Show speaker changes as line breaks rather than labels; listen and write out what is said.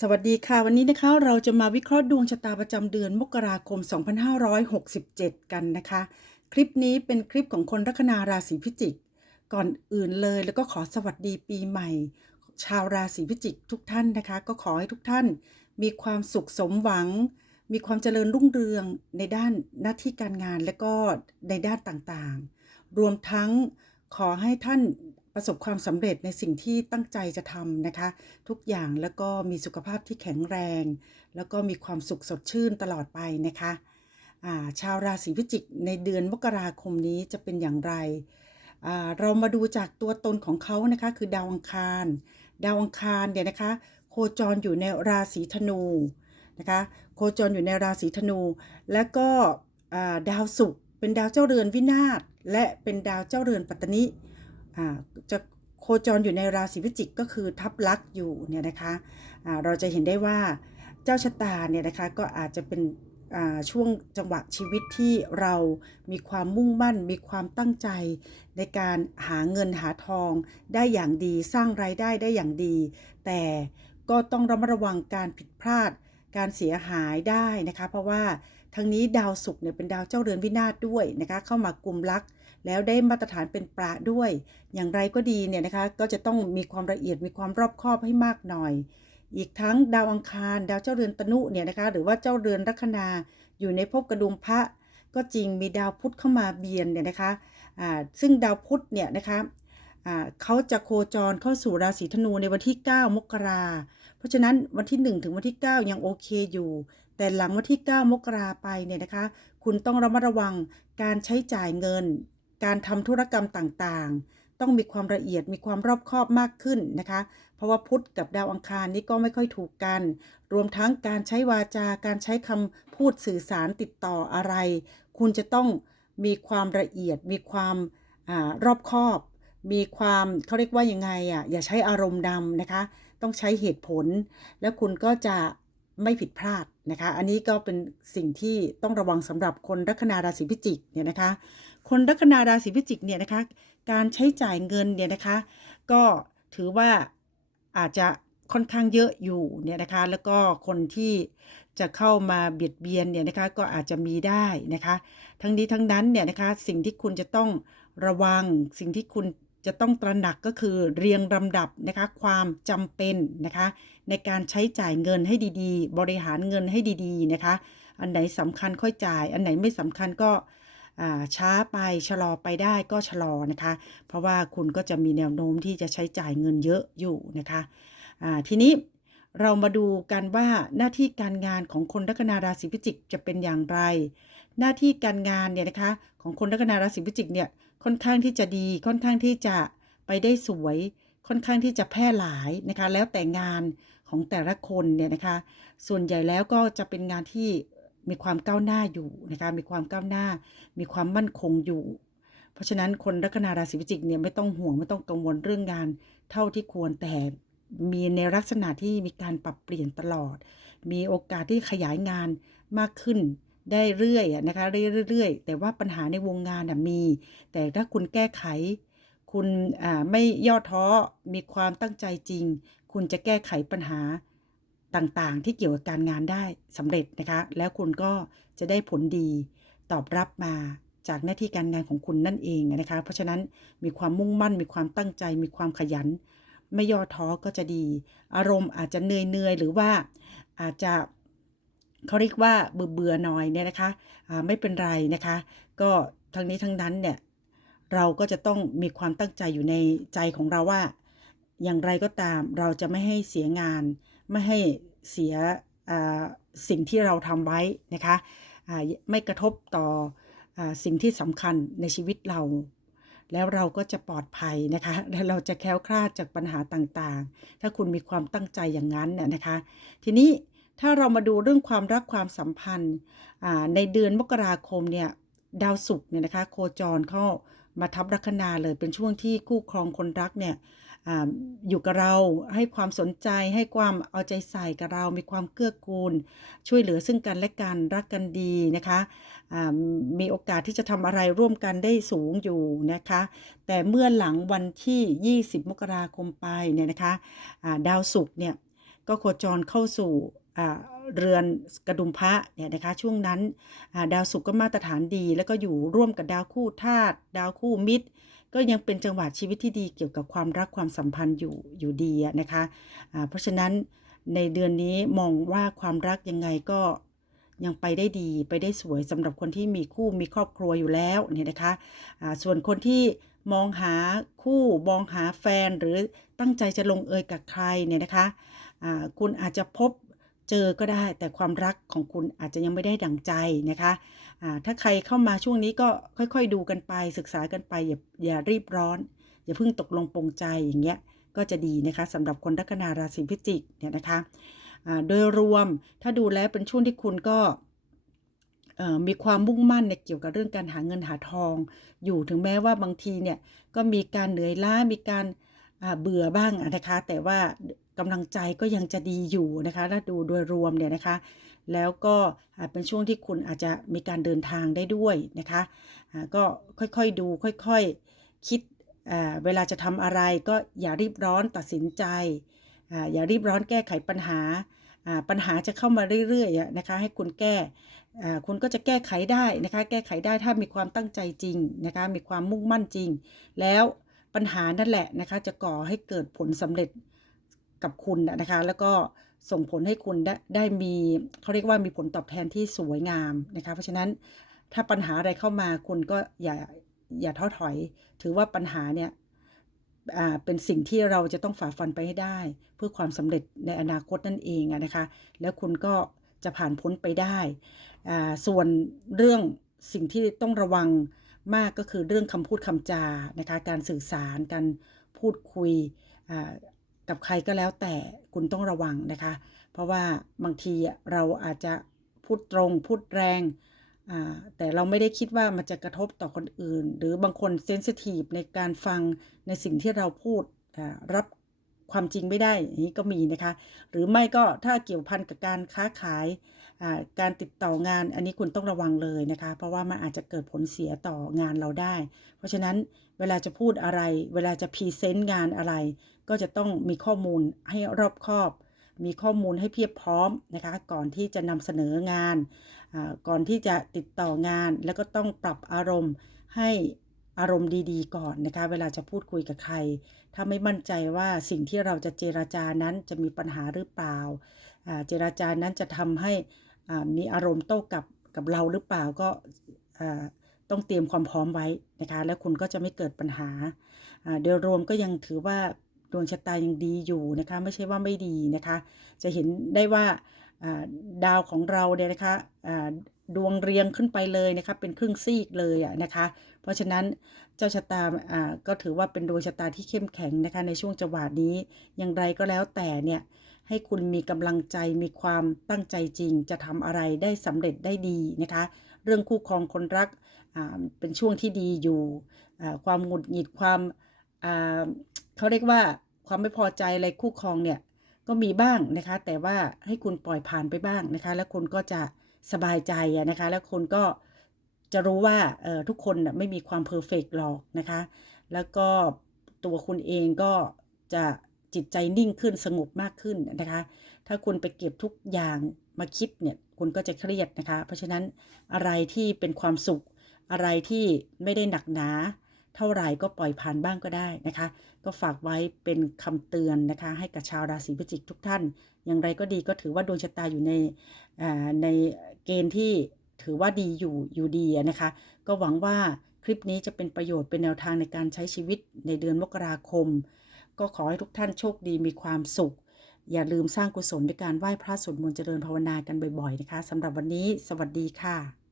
สวัสดีค่ะ วันนี้นะคะเราจะมาวิเคราะห์ดวงชะตาประจำเดือนมกราคม 2567 กันนะคะ คลิปนี้เป็นคลิปของคนลัคนาราศีพิจิก ก่อนอื่นเลยแล้วก็ขอสวัสดีปีใหม่ ชาวราศีพิจิกทุกท่านนะคะ ก็ขอให้ทุกท่าน มีความสุขสมหวัง มีความเจริญรุ่งเรืองในด้านหน้าที่การงานและก็ในด้านต่างๆ รวมทั้งขอให้ท่าน ประสบความสำเร็จในสิ่งที่ตั้งใจจะทำนะคะ ทุกอย่างแล้วก็มีสุขภาพที่แข็งแรง แล้วก็มีความสุขสดชื่นตลอดไปนะคะาชาวราศีพิจิกในเดือนมกราคมนี้จะเป็นอย่างไร เรามาดูจากตัวตนของเขานะคะ คือดาวอังคาร ดาวอังคารเนี่ยนะคะ โคจรอยู่ในราศีธนูนะคะ โคจรอยู่ในราศีธนู และก็าดาวศุกร์เป็นดาวเจ้าเรือนวินาศและเป็นดาวเจ้าเรือนปัตตนิ จะโคจรอยู่ในราศีพิจิกก็คือทับลักษ์อยู่เนี่ยนะคะเราจะเห็นได้ว่าเจ้าชะตาเนี่ยนะคะก็อาจจะเป็นช่วงจังหวะชีวิตที่เรามีความมุ่งมั่น มีความตั้งใจ ในการหาเงินหาทองได้อย่างดีสร้างรายได้ได้อย่างดี แต่ก็ต้องระมัดระวังการผิดพลาด การเสียหายได้นะคะ เพราะว่าทั้งนี้ดาวศุกร์เนี่ยเป็นดาวเจ้าเรือนวินาศด้วยนะคะเข้ามากลุ่มลักษ์ แล้วได้มาตรฐานเป็นประด้วย อย่างไรก็ดีเนี่ยนะคะ ก็จะต้องมีความละเอียดมีความรอบคอบให้มากหน่อย อีกทั้งดาวอังคาร ดาวเจ้าเรือนตนุเนี่ยนะคะ หรือว่าเจ้าเรือนลัคนา อยู่ในภพกระดุมพระ ก็จริงมีดาวพุธเข้ามาเบียนเนี่ยนะคะอ่าซึ่งดาวพุธเนี่ยนะคะเขาจะโคจรเข้าสู่ราศีธนูในวันที่ 9 มกรา เพราะฉะนั้นวันที่ 1 ถึงวันที่ 9 ยังโอเคอยู่ แต่หลังวันที่ 9 มกราไปเนี่ยนะคะ คุณต้องระมัดระวังการใช้จ่ายเงิน การทำธุรกรรมต่างๆ ต้องมีความละเอียดมีความรอบคอบมากขึ้นนะคะ เพราะว่าพุธกับดาวอังคารนี้ก็ไม่ค่อยถูกกัน รวมทั้งการใช้วาจาการใช้คำพูดสื่อสารติดต่ออะไร คุณจะต้องมีความละเอียด มีความอรอบคอบ มีความเขาเรียกว่ายังไงอะอย่าใช้อารมณ์ดำนะคะ ต้องใช้เหตุผล แล้วคุณก็จะ ไม่ผิดพลาดนะคะ อันนี้ก็เป็นสิ่งที่ต้องระวังสำหรับคนลัคนาราศีพิจิกเนี่ยนะคะ คนลัคนาราศีพิจิกเนี่ยนะคะ การใช้จ่ายเงินเนี่ยนะคะ ก็ถือว่าอาจจะค่อนข้างเยอะอยู่เนี่ยนะคะ แล้วก็คนที่จะเข้ามาเบียดเบียนเนี่ยนะคะก็อาจจะมีได้นะคะ ทั้งนี้ทั้งนั้นเนี่ยนะคะสิ่งที่คุณจะต้องระวังสิ่งที่คุณ จะต้องตระหนักก็คือเรียงลำดับนะคะความจำเป็นนะคะในการใช้จ่ายเงินให้ดีๆ บริหารเงินให้ดีๆนะคะ อันไหนสำคัญค่อยจ่าย อันไหนไม่สำคัญก็ช้าไปชะลอไปได้ก็ชะลอนะคะ เพราะว่าคุณก็จะมีแนวโน้มที่จะใช้จ่ายเงินเยอะอยู่นะคะทีนี้เรามาดูกันว่าหน้าที่การงานของคนลัคนาราศีพิจิกจะเป็นอย่างไร หน้าที่การงานเนี่ยนะคะของคนลัคนาราศีพิจิกเนี่ยค่อนข้างที่จะดีค่อนข้างที่จะไปได้สวย ค่อนข้างที่จะแพร่หลายนะคะแล้วแต่งานของแต่ละคนเนี่ยนะคะส่วนใหญ่แล้วก็จะเป็นงานที่มีความก้าวหน้าอยู่นะคะมีความก้าวหน้า มีความมั่นคงอยู่ เพราะฉะนั้นคนลัคนาราศีพิจิกเนี่ยไม่ต้องห่วงไม่ต้องกังวลเรื่องงานเท่าที่ควรแต่มีในลักษณะที่มีการปรับเปลี่ยนตลอด มีโอกาสที่ขยายงานมากขึ้น ได้เรื่อยๆนะคะเรื่อยๆแต่ว่าปัญหาในวงงานมี แต่ถ้าคุณแก้ไข คุณไม่ย่อท้อมีความตั้งใจจริง คุณจะแก้ไขปัญหาต่างๆ ที่เกี่ยวกับการงานได้สำเร็จนะคะ แล้วคุณก็จะได้ผลดีตอบรับมาจากหน้าที่การงานของคุณนั่นเองนะคะ เพราะฉะนั้นมีความมุ่งมั่น มีความตั้งใจ มีความขยัน ไม่ย่อท้อก็จะดี อารมณ์อาจจะเหนื่อยๆหรือว่าอาจจะ เขาเรียกว่าเบื่อเบื่อหน่อยเนี่ยนะคะอ่าไม่เป็นไรนะคะ ก็ทั้งนี้ทั้งนั้นเนี่ยเราก็จะต้องมีความตั้งใจอยู่ในใจของเราว่า อย่างไรก็ตามเราจะไม่ให้เสียงาน ไม่ให้เสียสิ่งที่เราทำไว้นะคะไม่กระทบต่ออสิ่งที่สำคัญในชีวิตเรา แล้วเราก็จะปลอดภัยนะคะ และเราจะแคล้วคลาดจากปัญหาต่างๆ ถ้าคุณมีความตั้งใจอย่างนั้นน่ะนะคะ ทีนี้ ถ้าเรามาดูเรื่องความรักความสัมพันธ์ในเดือนมกราคมเนี่ยดาวศุกร์เนี่ยนะคะโคจรเข้ามาทับลัคนาเลยเป็นช่วงที่คู่ครองคนรักเนี่ยออยู่กับเราให้ความสนใจให้ความเอาใจใส่กับเรา มีความเกื้อกูล ช่วยเหลือซึ่งกันและกันรักกันดีนะคะมีโอกาสที่จะทำอะไรร่วมกันได้สูงอยู่นะคะ แต่เมื่อหลังวันที่ 20 มกราคมไปเนี่ยนะคะอ่าดาวศุกร์เนี่ยก็โคจรเข้าสู่ เรือนกระดุมพระเนี่ยนะคะช่วงนั้นดาวศุกร์ก็มาตรฐานดี แล้วก็อยู่ร่วมกับดาวคู่ธาตุดาวคู่มิตร ก็ยังเป็นจังหวะชีวิตที่ดีเกี่ยวกับความรักความสัมพันธ์อยู่อยู่ดีนะคะอ่าเพราะฉะนั้นในเดือนนี้มองว่าความรักยังไงก็ยังไปได้ดีไปได้สวยสำหรับคนที่มีคู่มีครอบครัวอยู่แล้วเนี่ยนะคะอ่าส่วนคนที่มองหาคู่มองหาแฟนหรือตั้งใจจะลงเอยกับใครเนี่ยนะคะอ่าคุณอาจจะพบ เจอก็ได้แต่ความรักของคุณอาจจะยังไม่ได้ดังใจนะคะอ่าถ้าใครเข้ามาช่วงนี้ก็ค่อยๆดูกันไป ศึกษากันไปอย่าอย่ารีบร้อน อย่าเพิ่งตกลงปรงใจอย่างเงี้ยก็จะดีนะคะสำหรับคนลัคนาราศีพิจิกเนี่ยนะคะอ่าโดยรวมถ้าดูแล้วเป็นช่วงที่คุณก็เอ่อมีความมุ่งมั่นในเกี่ยวกับเรื่องการหาเงินหาทอง อยู่ถึงแม้ว่าบางทีเนี่ยก็มีการเหนื่อยล้ามีการเบื่อบ้างนะคะ แต่ว่า กำลังใจก็ยังจะดีอยู่นะคะถ้าดูโดยรวมเนี่ยนะคะ แล้วก็เป็นช่วงที่คุณอาจจะมีการเดินทางได้ด้วยนะคะก็ค่อยๆดูค่อยๆคิดเวลาจะทำอะไรก็อย่ารีบร้อนตัดสินใจออย่ารีบร้อนแก้ไขปัญหาปัญหาจะเข้ามาเรื่อยๆนะคะให้คุณแก้คุณก็จะแก้ไขได้นะคะ แก้ไขได้ถ้ามีความตั้งใจจริงนะคะ มีความมุ่งมั่นจริง แล้วปัญหานั่นแหละนะคะ จะก่อให้เกิดผลสำเร็จ กับคุณนะคะ แล้วก็ส่งผลให้คุณได้ได้มีเขาเรียกว่ามีผลตอบแทนที่สวยงามนะคะ เพราะฉะนั้นถ้าปัญหาอะไรเข้ามาคุณก็อย่าอย่าท้อถอย ถือว่าปัญหาเนี่ยเป็นสิ่งที่เราจะต้องฝ่าฟันไปให้ได้ เพื่อความสำเร็จในอนาคตนั่นเองนะคะ แล้วคุณก็จะผ่านพ้นไปได้ ส่วนเรื่องสิ่งที่ต้องระวังมากก็คือเรื่องคำพูดคำจานะคะ การสื่อสาร การพูดคุยอ กับใครก็แล้วแต่คุณต้องระวังนะคะ เพราะว่าบางทีเราอาจจะพูดตรงพูดแรงแต่เราไม่ได้คิดว่ามันจะกระทบต่อคนอื่น หรือบางคนเซนซิทีฟในการฟังในสิ่งที่เราพูดรับความจริงไม่ได้อย่างนี้ก็มีนะคะ หรือไม่ก็ถ้าเกี่ยวพันกับการค้าขายการติดต่องานอันนี้คุณต้องระวังเลยนะคะ เพราะว่ามันอาจจะเกิดผลเสียต่องานเราได้ เพราะฉะนั้นเวลาจะพูดอะไร เวลาจะพรีเซนต์งานอะไร ก็จะต้องมีข้อมูลให้รอบคอบ มีข้อมูลให้เพียบพร้อมนะคะ ก่อนที่จะนำเสนองานอ่าก่อนที่จะติดต่องาน แล้วก็ต้องปรับอารมณ์ให้อารมณ์ดีๆ ก่อนนะคะ เวลาจะพูดคุยกับใคร ถ้าไม่มั่นใจว่าสิ่งที่เราจะเจราจานั้นจะมีปัญหาหรือเปล่าอ่าเจราจานั้นจะทำให้อ่ามีอารมณ์โต้กับกับเราหรือเปล่าก็อ่าต้องเตรียมความพร้อมไว้นะคะ แล้วคุณก็จะไม่เกิดปัญหาอ่าโดยรวมก็ยังถือว่า ดวงชะตายังดีอยู่นะคะไม่ใช่ว่าไม่ดีนะคะ จะเห็นได้ว่าดาวของเราเนี่ยนะคะดวงเรียงขึ้นไปเลยนะคะเป็นครึ่งซีกเลยอะนะคะ เพราะฉะนั้นเจ้าชะตาอ่าก็ถือว่าเป็นดวงชะตาที่เข้มแข็งนะคะในช่วงจังหวะนี้อย่างไรก็แล้วแต่เนี่ยให้คุณมีกำลังใจมีความตั้งใจจริง จะทำอะไรได้สำเร็จได้ดีนะคะ เรื่องคู่ครองคนรักอ่าเป็นช่วงที่ดีอยู่ความหงุดหงิดความอ่าเขาเรียกว่า ความไม่พอใจอะไรคู่ครองเนี่ยก็มีบ้างนะคะ แต่ว่าให้คุณปล่อยผ่านไปบ้างนะคะ แล้วคุณก็จะสบายใจนะคะ แล้วคุณก็จะรู้ว่าเออทุกคนน่ะไม่มีความเพอร์เฟกหรอกนะคะ แล้วก็ตัวคุณเองก็จะจิตใจนิ่งขึ้นสงบมากขึ้นนะคะ ถ้าคุณไปเก็บทุกอย่างมาคิดเนี่ยคุณก็จะเครียดนะคะ เพราะฉะนั้นอะไรที่เป็นความสุขอะไรที่ไม่ได้หนักหนา เท่าไหร่ก็ปล่อยผ่านบ้างก็ได้นะคะ ก็ฝากไว้เป็นคำเตือนนะคะ ให้กับชาวราศีพิจิกทุกท่าน อย่างไรก็ดีก็ถือว่าดวงชะตาอยู่ในอ่าในเกณฑ์ที่ถือว่าดีอยู่อยู่ดีนะคะ ก็หวังว่าคลิปนี้จะเป็นประโยชน์เป็นแนวทางในการใช้ชีวิตในเดือนมกราคม ก็ขอให้ทุกท่านโชคดีมีความสุข อย่าลืมสร้างกุศลด้วยการไหว้พระสวดมนต์เจริญภาวนากันบ่อยๆนะคะสำหรับวันนี้ สวัสดีค่ะ